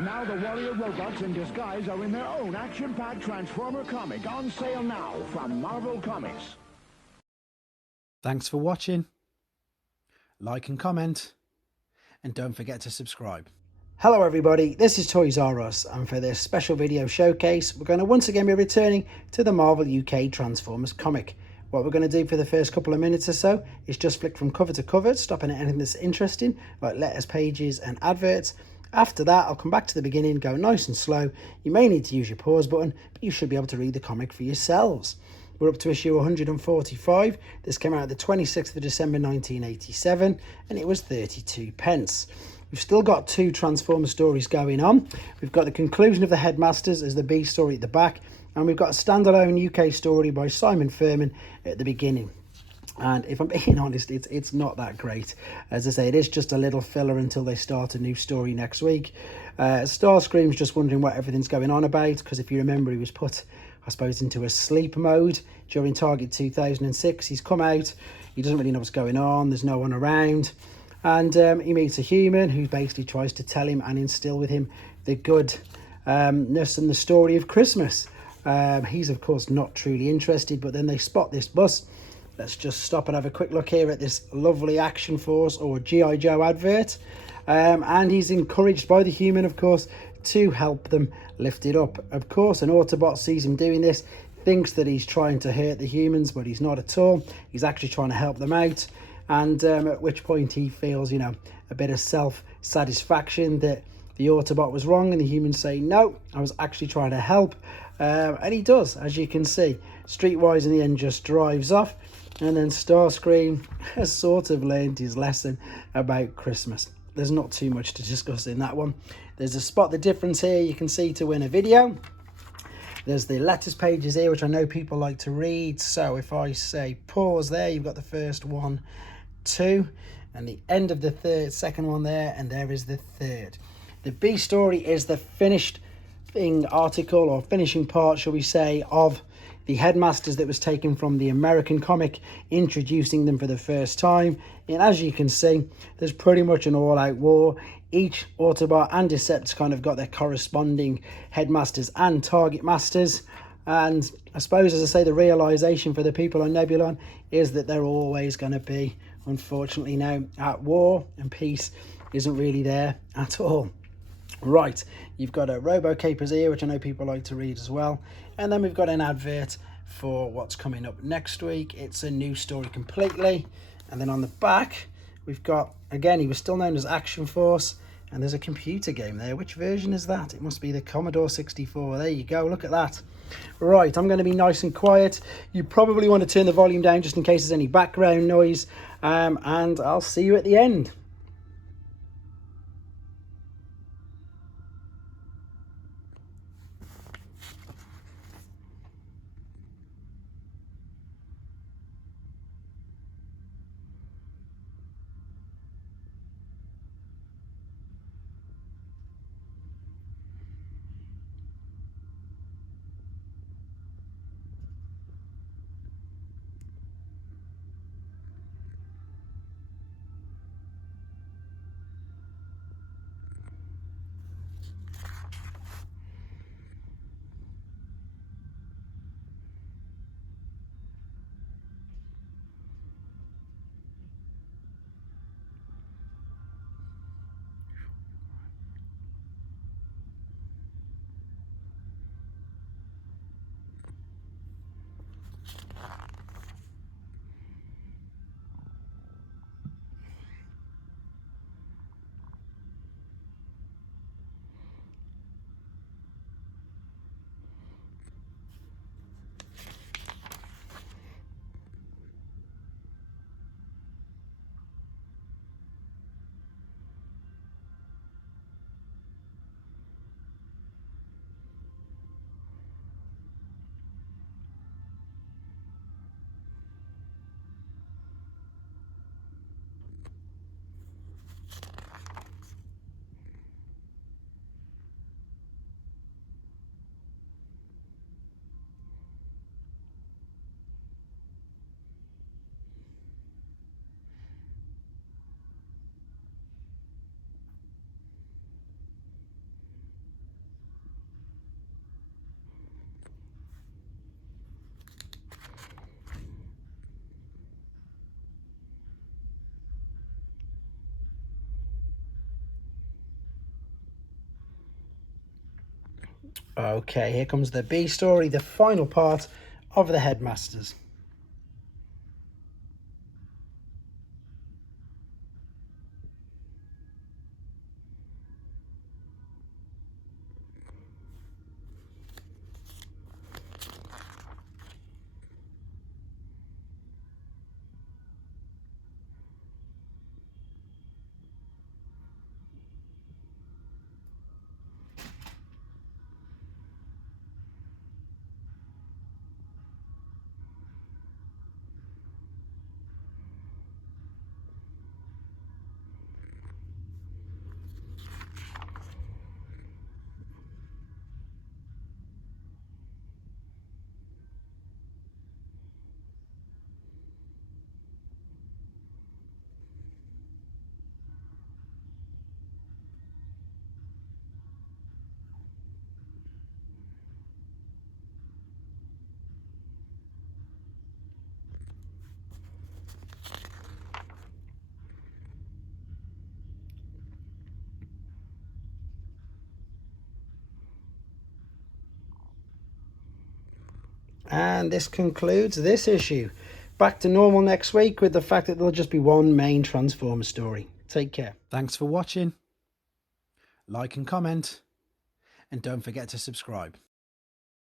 Now the warrior robots in disguise are in their own action-packed Transformer comic, on sale now from Marvel Comics. Thanks for watching. Like and comment, and don't forget to subscribe. Hello everybody, this is Toys R Us, and for this special video showcase we're going to once again be returning to the Marvel UK Transformers comic. What we're going to do for the first couple of minutes or so is just flick from cover to cover, stopping at anything that's interesting like letters, pages and adverts. After that I'll come back to the beginning, go nice and slow. You may need to use your pause button, but you should be able to read the comic for yourselves. We're up to issue 145. This came out the 26th of December 1987 and it was 32 pence. We've still got two Transformer stories going on. We've got the conclusion of the Headmasters as the B story at the back, and we've got a standalone UK story by Simon Furman at the beginning. And if I'm being honest, it's not that great. As I say, it is just a little filler until they start a new story next week. Starscream's just wondering what everything's going on about, because if you remember, he was put, I suppose, into a sleep mode during Target 2006. He's come out, he doesn't really know what's going on, there's no one around. And he meets a human who basically tries to tell him and instill with him the goodness and the story of Christmas. He's, of course, not truly interested, but then they spot this bus. Let's just stop and have a quick look here at this lovely Action Force or G.I. Joe advert. And he's encouraged by the human, of course, to help them lift it up. Of course, an Autobot sees him doing this, thinks that he's trying to hurt the humans, but he's not at all. He's actually trying to help them out. And at which point he feels, you know, a bit of self-satisfaction that the Autobot was wrong, and the humans say, no, I was actually trying to help. And he does, as you can see. Streetwise in the end just drives off, and then Starscream has sort of learned his lesson about Christmas. There's not too much to discuss in that one. There's a spot the difference here you can see to win a video. There's the letters pages here, which I know people like to read. So if I say pause there, you've got the first one, two, and the end of the second one there, and there is the third. The B story is the finished article, or finishing part, shall we say, of the Headmasters that was taken from the American comic, introducing them for the first time. And as you can see, there's pretty much an all-out war. Each Autobot and Decepticon have got their corresponding Headmasters and Target Masters. And I suppose, as I say, the realization for the people on Nebulon is that they're always going to be, unfortunately, now at war, and peace isn't really there at all. Right, you've got a Robo Capers here, which I know people like to read as well. And then we've got an advert for what's coming up next week. It's a new story completely. And then on the back, we've got, again, he was still known as Action Force. And there's a computer game there. Which version is that? It must be the Commodore 64. There you go, look at that. Right, I'm going to be nice and quiet. You probably want to turn the volume down just in case there's any background noise. And I'll see you at the end. Okay, here comes the B story, the final part of the Headmasters. And this concludes this issue. Back to normal next week with the fact that there'll just be one main Transformer story. Take care. Thanks for watching. Like and comment. And don't forget to subscribe.